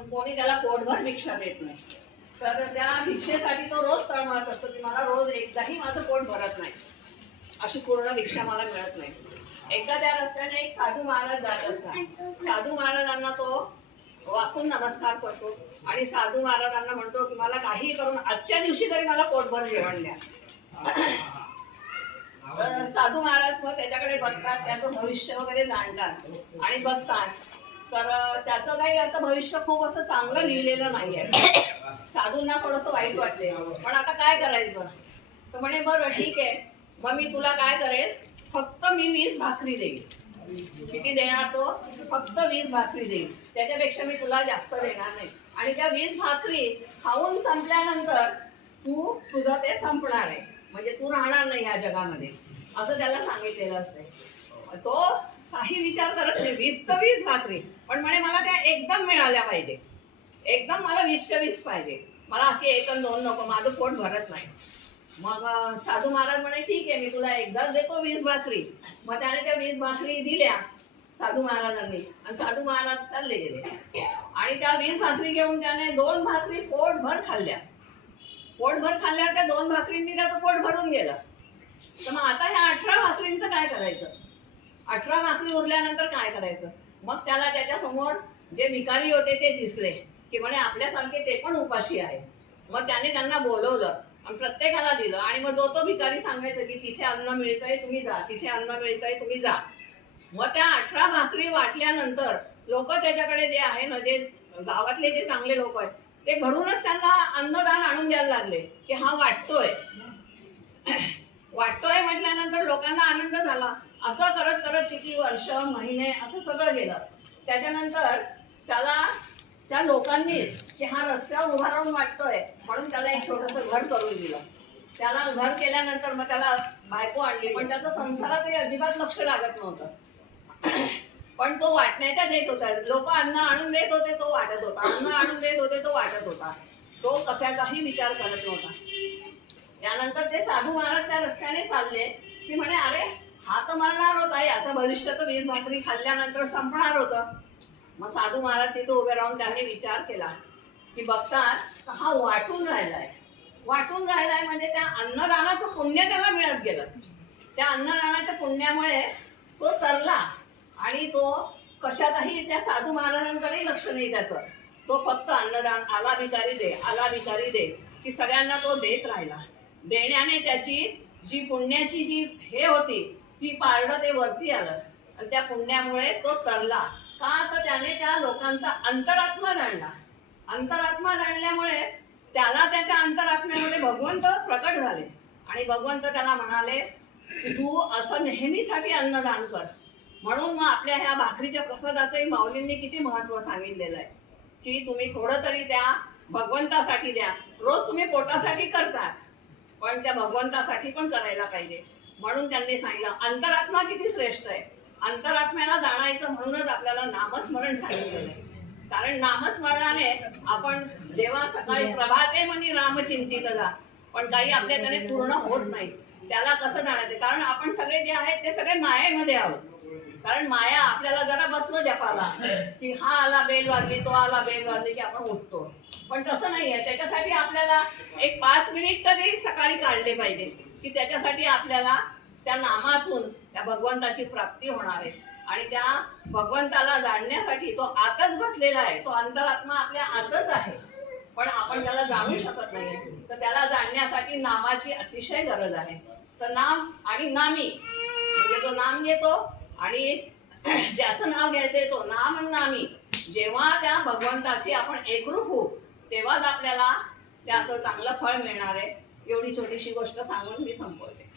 पण कोणी त्याला पोटभर भिक्षा देत नाही. तर त्या भिक्षेसाठी तो रोज तळमळत असतो की मला रोज एकदाही माझं पोट भरत नाही. अशी पूर्ण भिक्षा मला मिळत नाही. एकदा त्या रस्त्याने एक साधू महाराज जात असतात. साधू महाराजांना तो वाकून नमस्कार करतो आणि साधू महाराजांना म्हणतो की मला काही करून आजच्या दिवशी तरी मला पोटभर जेवण द्या. साधू महाराज मग त्याच्याकडे बघतात त्याचं भविष्य वगैरे जाणतात आणि बघतात तर त्याचं काही असं भविष्य खूप असं चांगलं लिहिलेलं नाही आहे साधूंना थोडंसं वाईट वाटले पण आता काय करायचं? तर म्हणे बरं ठीक आहे. मग मी तुला काय करेल? फक्त मी वीस भाकरी देईल किती देणार तो? फक्त वीस भाकरी देईल त्याच्यापेक्षा मी तुला जास्त देणार नाही. आणि त्या वीस भाकरी खाऊन संपल्यानंतर तू तुझं ते संपणार आहे. म्हणजे तू राहणार नाही या जगामध्ये. असं त्याला सांगितलेलं असते तो काही विचार करत नाही. वीस तर वीस भाकरी. पण म्हणे मला त्या एकदम मिळाल्या पाहिजे. एकदम मला वीसच्या वीस पाहिजे. मला अशी एक अन दोन नको माझं पोट भरत नाही. मग साधू महाराज म्हणे ठीक आहे मी तुला एकदाच देतो वीस भाकरी. मग त्याने त्या वीस भाकरी दिल्या साधू महाराजांनी. आणि साधू महाराज चालले गेले. आणि त्या वीस भाकरी घेऊन त्याने दोन भाकरी पोटभर खाल्ल्या. पोटभर खाल्ल्यावर त्या दोन भाकरींनी त्याचं पोट भरून गेलं. तर मग आता ह्या अठरा भाकरींचं काय करायचं? अठरा भाकरी उरल्यानंतर काय करायचं? मग त्याला त्याच्यासमोर जे भिकारी होते ते दिसले. की म्हणे आपल्यासारखे ते पण उपाशी आहे मग त्याने त्यांना बोलवलं आणि प्रत्येकाला दिलं. आणि मग जो तो भिकारी सांगायचं की तिथे अन्न मिळतंय तुम्ही जा. तिथे अन्न मिळतंय तुम्ही जा. मग त्या अठरा भाकरी वाटल्यानंतर लोक त्याच्याकडे जे आहे ना जे गावातले जे चांगले लोक आहेत ते घरूनच त्यांना अन्नदान आणून द्यायला लागले. की हा वाटतोय. वाटतोय म्हटल्यानंतर लोकांना आनंद झाला. असं करत करत किती वर्ष महिने असं सगळं गेलं. त्याच्यानंतर त्याला त्या लोकांनी की हा रस्त्यावर उभा राहून वाटतोय म्हणून त्याला एक छोटंसं घर करून दिलं. त्याला घर केल्यानंतर मग त्याला बायको आणली पण त्याचं संसारातही अजिबात लक्ष लागत नव्हतं. पण तो वाटण्याच्या देत होता. लोक अन्न आणून देत होते तो वाटत होता. अन्न आणून देत होते तो वाटत होता. तो कशाचाही विचार करत नव्हता. त्यानंतर ते साधू महाराज त्या रस्त्याने चालले. की म्हणे अरे हा तर मरणार होता याचं भविष्य तर वीस भाकरी खाल्ल्यानंतर संपणार होतं. मग साधू महाराज तिथे उभे राहून त्यांनी विचार केला की बघतात हा वाटून राहिलाय. वाटून राहिलाय म्हणजे त्या अन्नदानाचं पुण्य त्याला मिळत गेलं. त्या अन्नदानाच्या पुण्यामुळे तो तरला आणि तो कशातही त्या साधू महाराजांकडे लक्ष नाही त्याचं. तो फक्त अन्नदान आला भिकारी दे आला भिकारी दे की सगळ्यांना तो देत राहिला. देण्याने त्याची जी पुण्याची जी हे होती ती पारडं ते वरती आलं. आणि त्या पुण्यामुळे तो तरला. का तर त्याने त्या लोकांचा अंतरात्मा जाणला. अंतरात्मा जाणल्यामुळे त्याला त्याच्या अंतरात्म्यामध्ये भगवंत प्रकट झाले. आणि भगवंत त्याला म्हणाले की तू असं नेहमीसाठी अन्नदान कर. म्हणून मग आपल्या ह्या भाकरीच्या प्रसादाचंही माऊलींनी किती महत्त्व सांगितलेलं आहे. की तुम्ही थोडं तरी त्या भगवंतासाठी द्या. रोज तुम्ही पोटासाठी करतात पण त्या भगवंतासाठी पण करायला पाहिजे. म्हणून त्यांनी सांगितलं अंतरात्मा किती श्रेष्ठ आहे? अंतरात्म्याला जाणायचं म्हणूनच आपल्याला नामस्मरण सांगितलेलं आहे. कारण नामस्मरणाने आपण जेव्हा सकाळी प्रभाते म्हणजे रामचिंतित जा पण काही आपल्या त्याने पूर्ण होत नाही. त्याला कसं जाणायचं? कारण आपण सगळे जे आहेत ते सगळे मायेमध्ये आहोत. कारण माया आपल्याला जरा बसलो जपाला की हा आला बेल वाजली तो आला बेल वाजली की आपण उठतो. पण तसं नाही आहे त्याच्यासाठी आपल्याला एक पाच मिनिट तरी सकाळी काढले पाहिजे. की त्याच्यासाठी आपल्याला त्या नामातून त्या भगवंताची प्राप्ती होणार आहे. आणि त्या भगवंताला जाणण्यासाठी तो आतच बसलेला आहे. तो अंतरात्मा आपल्या आतच आहे. पण आपण त्याला जाणू शकत नाही. तर त्याला जाणण्यासाठी नामाची अतिशय गरज आहे. तर नाम आणि नामी म्हणजे तो नाम घेतो आणि ज्याचं नाव घ्यायचंय तो नाम आणि नामी. जेव्हा त्या भगवंताशी आपण एकरूप होऊ तेव्हाच आपल्याला त्याचं चांगलं फळ मिळणार आहे. एवढी छोटीशी गोष्ट सांगून मी संपवते.